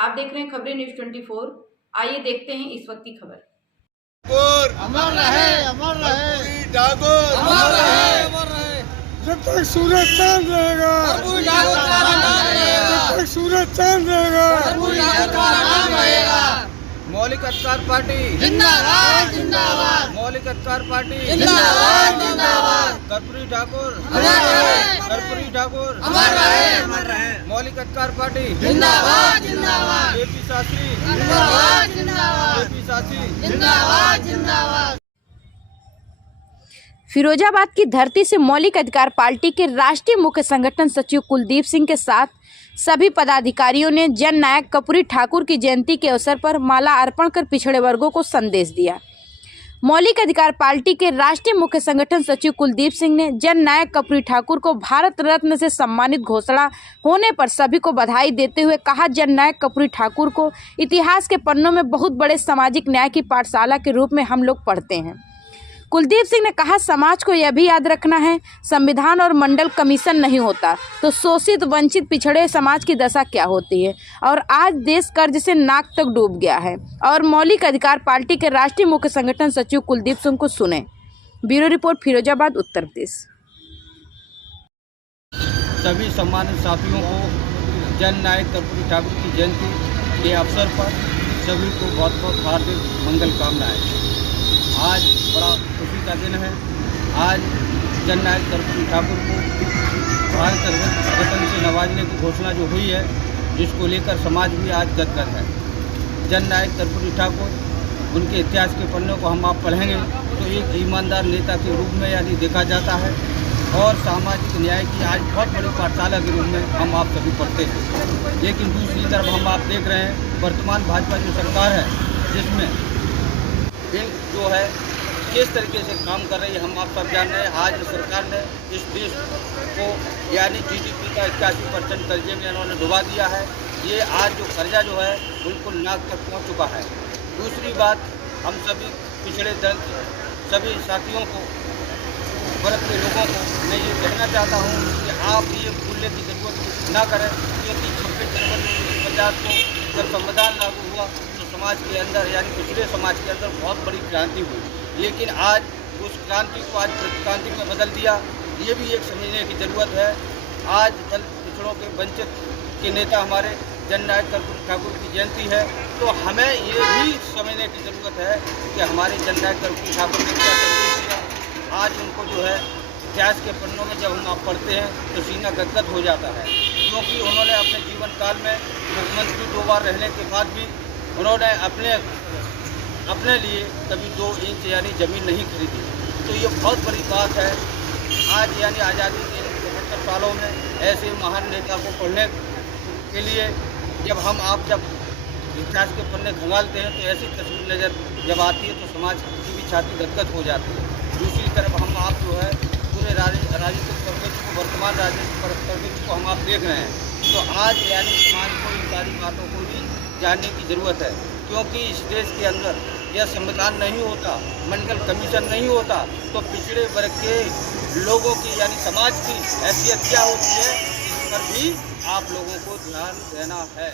आप देख रहे हैं खबरें न्यूज 24। आइए देखते हैं इस वक्त की खबर। अमर रहे, अमर रहे, अमर रहे, अमर रहे। जब तक सूरज चांद रहेगा, जब तक सूरज चांद रहेगा, मौलिक अधिकार पार्टी जिंदाबाद जिंदाबाद, मौलिक अधिकार पार्टी जिंदाबाद जिंदाबाद, कर्पूरी ठाकुर अमर रहे, कर्पूरी ठाकुर अमर रहे, अमर रहे। मौलिक अधिकार पार्टी जिंदाबाद जिंदाबाद, जेपी शास्त्री जिंदाबाद जिंदाबाद, जेपी शास्त्री जिंदाबाद जिंदाबाद। फिरोजाबाद की धरती से मौलिक अधिकार पार्टी के राष्ट्रीय मुख्य संगठन सचिव कुलदीप सिंह के साथ सभी पदाधिकारियों ने जन नायक कर्पूरी ठाकुर की जयंती के अवसर पर माला अर्पण कर पिछड़े वर्गों को संदेश दिया। मौलिक अधिकार पार्टी के राष्ट्रीय मुख्य संगठन सचिव कुलदीप सिंह ने जन नायक कर्पूरी ठाकुर को भारत रत्न से सम्मानित घोषणा होने पर सभी को बधाई देते हुए कहा, जन नायक कर्पूरी ठाकुर को इतिहास के पन्नों में बहुत बड़े सामाजिक न्याय की पाठशाला के रूप में हम लोग पढ़ते हैं। कुलदीप सिंह ने कहा, समाज को यह भी याद रखना है, संविधान और मंडल कमीशन नहीं होता तो शोषित वंचित पिछड़े समाज की दशा क्या होती है। और आज देश कर्ज से नाक तक डूब गया है। और मौलिक अधिकार पार्टी के राष्ट्रीय मुख्य संगठन सचिव कुलदीप सिंह को सुने। Bureau report, Firozabad, Uttar Pradesh. सभी सम्मानित साथियों को जन नायक कर्पूरी ठाकुर की जयंती के अवसर पर सभी को बहुत बहुत हार्दिक मंगल कामनाएं। आज बड़ा खुशी का दिन है। आज जन नायक कर्पूरी ठाकुर को भारत रत्न से नवाजने की घोषणा जो हुई है, जिसको लेकर समाज भी आज गदगद है। जन नायक कर्पूरी ठाकुर, उनके इतिहास के पन्नों को हम आप पढ़ेंगे तो एक ईमानदार नेता के रूप में यानी देखा जाता है और सामाजिक न्याय की आज बहुत बड़ी पाठशाला के रूप में हम आप सभी पढ़ते हैं। लेकिन दूसरी तरफ हम आप देख रहे हैं वर्तमान भाजपा जो सरकार है, जिसमें जो है किस तरीके से काम कर रही है हम आप सब जान रहे हैं। आज सरकार ने इस देश को यानी जीडीपी का 81% कर्जे में इन्होंने डुबा दिया है। ये आज जो कर्जा जो है बिल्कुल नाक तक पहुंच चुका है। दूसरी बात, हम सभी पिछड़े दल सभी साथियों को, वर्ग के लोगों को मैं ये कहना चाहता हूँ कि आप ये भूलने की जरूरत ना करें, क्योंकि 26 जनवरी 1950 को जब संविधान लागू हुआ तो समाज के अंदर यानी पिछड़े समाज के अंदर बहुत बड़ी क्रांति हुई। लेकिन आज उस क्रांति को आज क्रांति में बदल दिया। ये भी एक समझने की ज़रूरत है। आज दलित पिछड़ों के वंचित के नेता हमारे जन नायक कर्पूरी ठाकुर की जयंती है, तो हमें ये भी समझने की ज़रूरत है कि हमारे जन नायक कर्पूरी ठाकुर ने क्या संदेश दिया। आज उनको जो है इतिहास के पन्नों में जब हम आप पढ़ते हैं तो सीना गदगद हो जाता है, क्योंकि उन्होंने अपने जीवन काल में मुख्यमंत्री 2 बार रहने के बाद भी उन्होंने अपने लिए कभी 2 इंच यानी ज़मीन नहीं खरीदी। तो ये बहुत बड़ी बात है। आज यानी आज़ादी के 75 सालों में ऐसे महान नेता को पढ़ने के लिए जब इतिहास के पन्ने खंगालते हैं तो ऐसी तस्वीर नज़र जब आती है तो समाज की भी छाती गदगद हो जाती है। दूसरी तरफ हम आप जो है पूरे राजनीतिक परिवेश को, वर्तमान राजनीतिक परिवेश को हम आप देख रहे हैं, तो आज यानी समाज को इन सारी बातों को भी जानने की ज़रूरत है। क्योंकि इस देश के अंदर यह संविधान नहीं होता, मंडल कमीशन नहीं होता तो पिछड़े वर्ग के लोगों की यानी समाज की हैसियत क्या होती है, इस पर भी आप लोगों को ध्यान देना है।